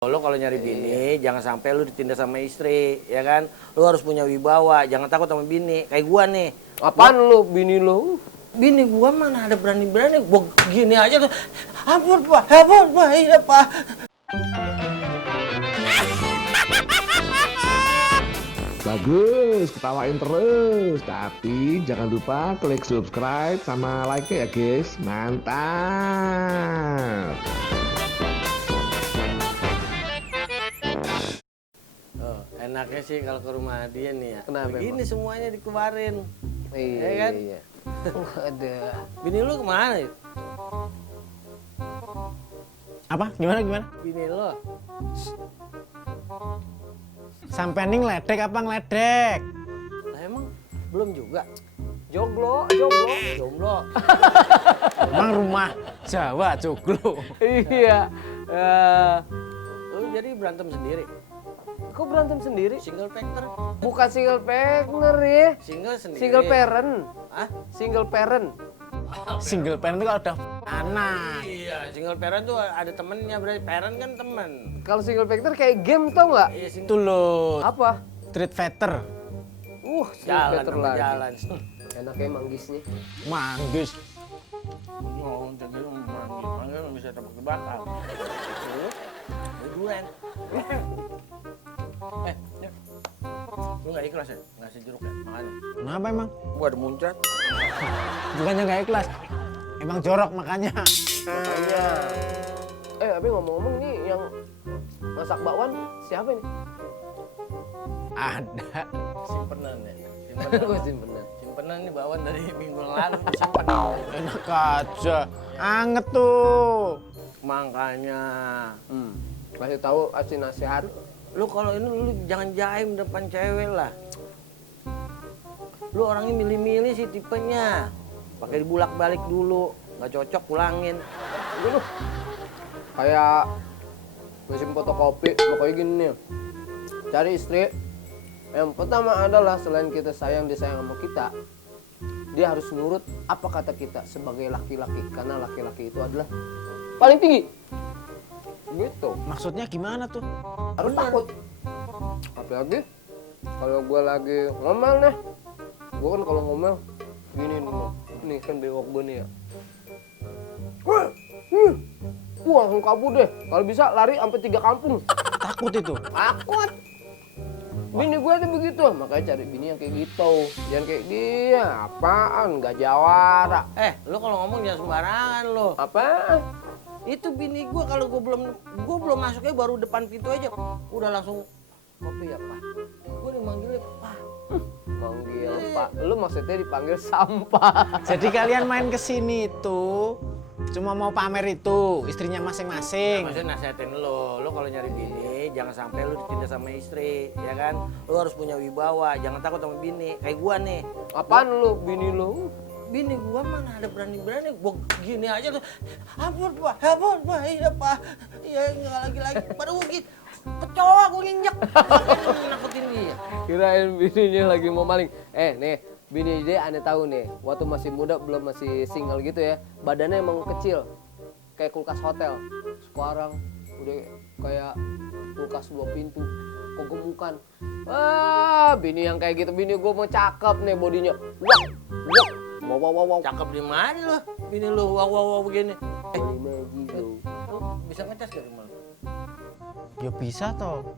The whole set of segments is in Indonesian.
Lo kalau nyari bini, jangan sampai lu ditindas sama istri, ya kan? Lu harus punya wibawa, jangan takut sama bini. Kayak gua nih. Apaan lu, bini lu? Bini gua mana ada berani-berani, gua gini aja tuh. Ampun, Pak, iya, Pak. Bagus, ketawain terus. Tapi jangan lupa klik subscribe sama like ya guys. Mantap. Oh, enaknya sih kalau ke rumah dia nih ya. Kenapa Begini semuanya dikeluarin. Iya, Ya kan? iya. Ada. Bini lu kemana ya? Apa? Gimana? Bini lo? Sampai nih ngeledek apa ngeledek? Lah emang belum juga? Jomblo. Jomblo. Emang rumah Jawa joglo. Iya. Lu jadi berantem sendiri? Kok berantem sendiri? Single factor? Bukan single partner ya. Single sendiri? Single parent. Hah? Single parent. Single parent itu kalau udah anak. Iya, single parent tuh ada temennya, berarti parent kan temen. Kalau single factor kayak game tau nggak? Iya, Itu loh, Apa? Street Fighter. Single jalan factor sama lagi. jalan. Enaknya manggisnya. Manggis. Oh, jadi lu manggil bisa tebak-tebakan. Lu duluan. Yuk. Lu nggak ikhlas ya? Ngasih jeruk ya? Makanya. Kenapa emang? Gua ada muncrat. Bukannya nggak ikhlas. Emang jorok makanya. Makanya. Tapi ngomong-ngomong nih yang masak bakwan siapa nih? Ada. Simpenan ya? Gue simpenan. Simpenan nih bawaan dari minggu lalu simpenan. Enak aja. Anget tuh. Makanya. Kasih tahu kasih nasihat. Lu kalau ini lu jangan jaim depan cewek lah. Lu orangnya milih-milih sih tipenya. Pakai dibulak-balik dulu, nggak cocok pulangin. Udah lu. Kayak mesin fotokopi, pokoknya gini nih. Cari istri. Yang pertama adalah selain kita sayang, dia sayang sama kita. Dia harus nurut apa kata kita sebagai laki-laki. Karena laki-laki itu adalah paling tinggi. Gitu. Maksudnya gimana tuh? Harus takut. Apalagi kalau gue lagi ngomel nih. Gue kan kalau ngomel gini nih kan bewok gue nih ya. Langsung kabur deh. Kalau bisa lari sampai 3 kampung. Takut itu. Takut. Bini gue tuh begitu. Makanya cari bini yang kayak gitu. Jangan kayak dia. Apaan? Gak jawara. Lu kalau ngomong jangan sembarangan lo. Apaan? Itu bini gua kalau gua belum masuknya baru depan pintu aja udah langsung kopi ya Pak. Gua dimanggilnya Pak. Manggil Pak. Lu maksudnya dipanggil sampah. Jadi kalian main ke sini tuh cuma mau pamer itu istrinya masing-masing. Maksudnya nasihatin lo kalau nyari bini jangan sampai lu ditindas sama istri, ya kan? Lu harus punya wibawa, jangan takut sama bini. Kayak gua nih. Apaan lu bini lu? Bini gua mana ada berani-berani, gua gini aja tuh. Ampun Pak, iya Pak. Iya nggak lagi-lagi. Pada gua gitu, kecoa gua nginjek. Makin nakutin dia. Kirain bininya lagi mau maling. Nih, bini dia aneh tahu nih. Waktu masih muda, belum masih single gitu ya. Badannya emang kecil. Kayak kulkas hotel. Sekarang udah kayak kulkas 2 pintu. Kegemukan. Bini yang kayak gitu, bini gue mau cakep nih bodinya. Wow. Cakep di mana lo? Bini lu wow begini. Gitu. Lu bisa ngecas gak rumah lu? Ya bisa toh.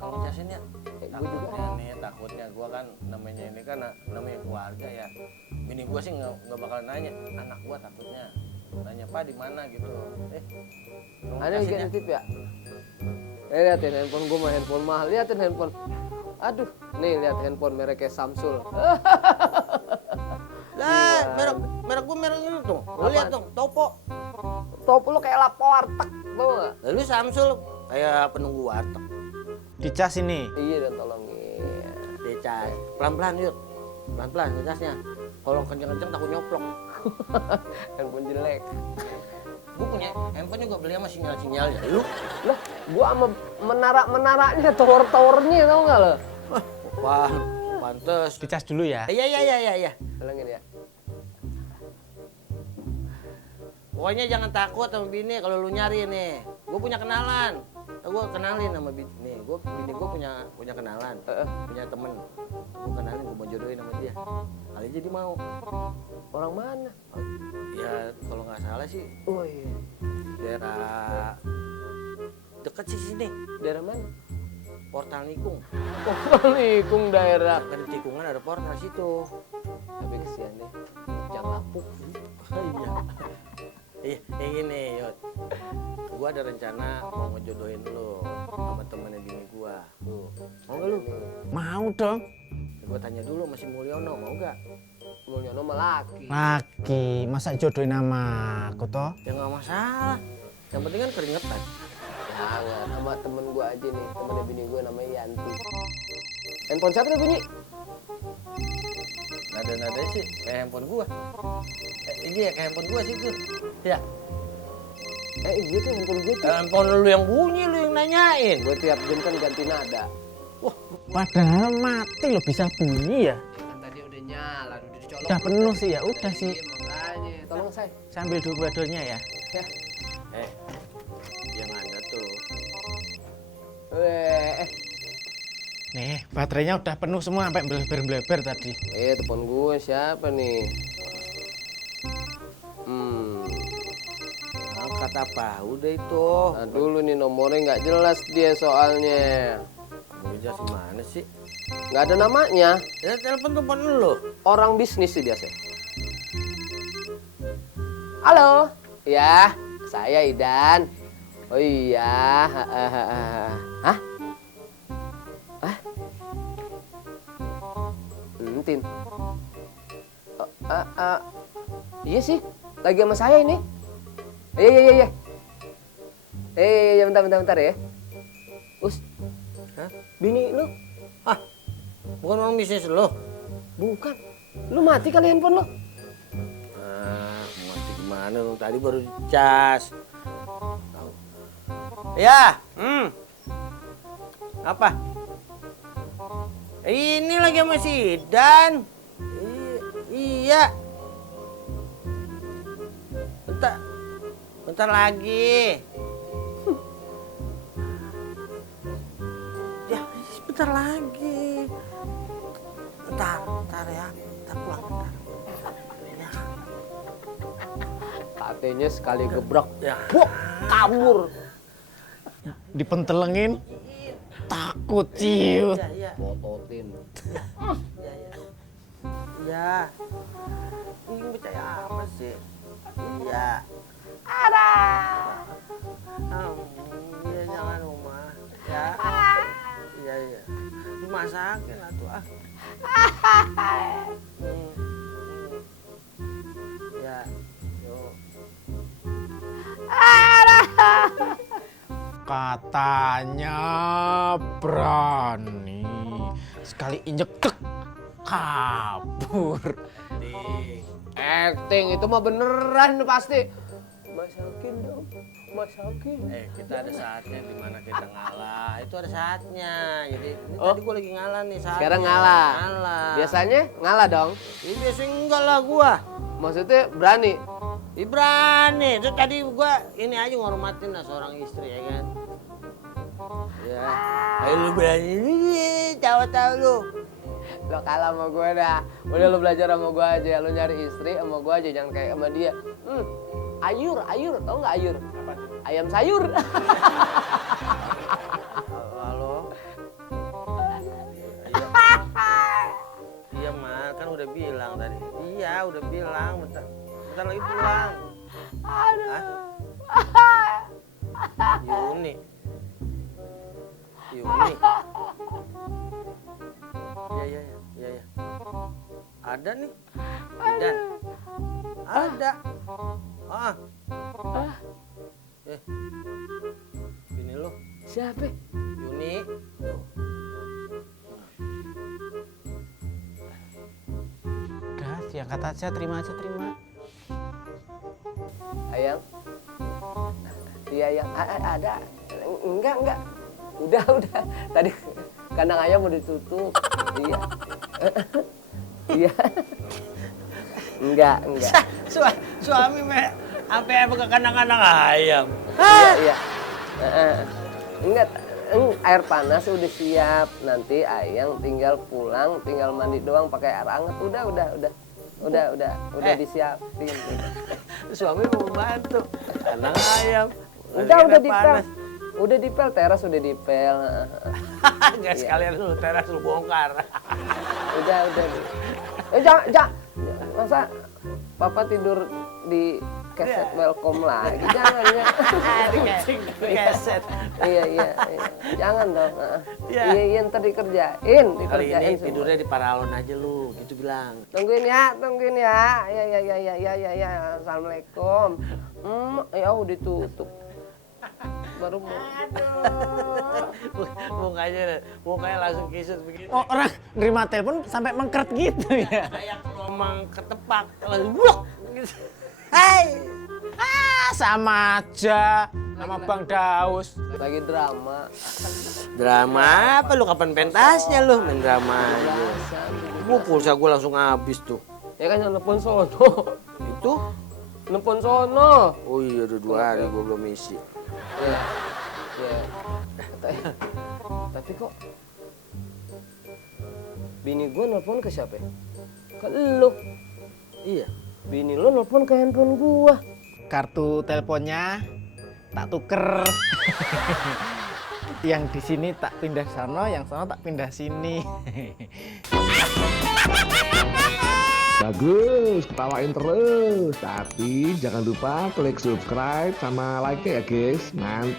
Kalau ngecasin ya? Gue juga. Takutnya gua kan namanya ini kan namanya keluarga ya. Bini gua sih nggak bakal nanya. Anak gua takutnya nanya Pak di mana gitu. Lu Ada ngecasin yang tip ya? Liatin handphone gue mah handphone mahal. Liatin handphone. Aduh, nih lihat handphone mereknya Samsung. Lah, merek gua merek ini tuh. Lu lihat dong, Topo. Top lu kayak lap warteg, tau gak? Lalu Samsul kayak penunggu warteg. Dicas ini. Iya dan tolongin. Dicas. Pelan-pelan yuk. Pelan-pelan ngecasnya. Kalau kenceng-kenceng takut nyoplok. Handphone jelek. Gua punya handphone juga beli sama sinyal-sinyalnya. Lu? Lah, gua sama menara-menaranya, tower-towernya tau gak lo? Wah, pantes. Dicas dulu ya. Iya. Tolongin ya. Pokoknya jangan takut sama bini kalau lu nyari nih. Gue punya kenalan. gue kenalin sama bini gue punya kenalan, punya temen. Gue kenalin, gue mau jodohin sama dia. Kali aja dia mau. Orang mana? Ya kalau nggak salah sih Oh iya. daerah deket sih sini, Daerah mana? Portal Nikung. Oh, Likung daerah. Kan di tikungan ada portal situ. Tapi kesian deh. Jangan lapuk. Iya. Iya, yang gini, Yot. Gua ada rencana mau ngejodohin lu sama temennya bini gua. Tuh. Mau gak lu? Mau dong. Gua tanya dulu sama si Mulyono, mau gak? Mulyono mah laki. Laki, masa jodohin nama aku toh? Ya nggak masalah. Yang penting kan keringetan. Jangan, sama temen gua aja nih. Temennya bini gua namanya Yanti. Handphone siapa tuh bunyi? Nada-nada sih kayak handphone gua. Iya, kayak handphone gua sih tuh. Ya, Iya tuh handphone gua tuh. handphone lu yang bunyi, lu yang nanyain. Gua tiap jam kan ganti nada. Padahal mati lo bisa bunyi ya. Kan tadi udah nyala, udah dicolok. Udah penuh sih ya, udah sih. Iya, makanya. Tolong saya. Saya ambil dua-duanya ya. Yang ada tuh. Nih, baterainya udah penuh semua sampai bleber-bleber tadi. Telepon gue siapa nih? Angkat apa? Udah itu. Nah dulu nih nomornya nggak jelas dia soalnya. Mau jelas gimana sih? Nggak ada namanya. Ya telepon lu. Orang bisnis sih biasa. Halo. Ya, saya Idan. Oh iya. Hah? Tin. Iya sih, lagi sama saya ini. Iya. Bentar ya. Us, Hah? bini lu? Ah, bukan orang bisnis lu. Bukan. Lu mati kali handphone lu? Mati gimana lu? Tadi baru dicas. Tahu. Ya, apa? Ini lagi sama si Dan. Iya. Bentar lagi. Ya, bentar lagi. Bentar ya. Bentar pulang bentar. Ya. Katanya sekali gebrak, Ya. wah, kabur. Dipentelengin, takut ciut. Ya. Bototin. Ya. Ini percaya apa sih? Iya. Iya jangan rumah. Ya. Iya. Dimasakin atuh ah. Ya. Yuk. Katanya berani. Sekali injek tek, kabur. Acting itu mah beneran pasti. Masakin dong, masakin. Kita ada saatnya di mana kita ngalah. Itu ada saatnya. Jadi ini Oh. tadi gua lagi ngalah nih saatnya. Sekarang ngalah. Biasanya ngalah dong. Ini biasanya enggak lah gua. Maksudnya berani. Berani. Itu tadi gua ini aja ngormatin lah seorang istri ya kan. Ya. Ayo lu berani tahu lu. Lo kalah sama gue dah. Udah lo belajar sama gue aja. Lo nyari istri sama gue aja, jangan kayak sama dia. Ayur, tau nggak ayur? Ayam sayur. Halo. Iya Mal, kan udah bilang tadi. Iya udah bilang, bentar lagi pulang. Hah? Yuni. Iya. Ada nih. Dan ada. Ini lo. Siapa? Yuni. Udah, diangkat aja, terima aja, terima. Ayang. Iya, yang ada. Enggak. Udah. Tadi kandang ayam mau ditutup. Iya. Iya. Enggak. Suami sampai buka kandang-kandang ayam. Iya. Enggak, air panas udah siap. Nanti Ayang tinggal pulang, tinggal mandi doang pakai air hangat. Udah disiapin. Suami mau bantu. Anak ayam. Udah dipel. Udah dipel, teras udah dipel. Enggak sekalian lu teras lu bongkar. Udah. Jangan. Masa Papa tidur di keset welcome lagi? Jangan ya. Di keset. Iya. Jangan dong. Iya. Iya, ntar dikerjain Kali ini semua. tidurnya di paralon aja lu, gitu bilang. Tungguin ya. Ya. Assalamualaikum. Ya udah ditutup. Baru mau. Mukanya langsung kisut begitu. Oh, orang nerima telepon sampai mengkert gitu ya. Kayak ngomong ketepak, langsung blok. Gitu. Hai. Sama aja nama Bang Daus. Lagi drama. Drama apa lu? Kapan pentasnya lu main drama aja? Biasa. Gua pulsa gua langsung habis tuh. Ya kan yang nelfon sono. Itu? Nelfon sono. Oh iya udah 2 hari gua belum isi. Iya. Tapi kok bini gue nelfon ke siapa? Ke lu. Iya. Bini lu nelfon ke handphone gua. Kartu teleponnya tak tuker. Yang di sini tak pindah sana, yang sana tak pindah sini. Bagus, ketawain terus. Tapi jangan lupa klik subscribe sama like ya guys. Mantap.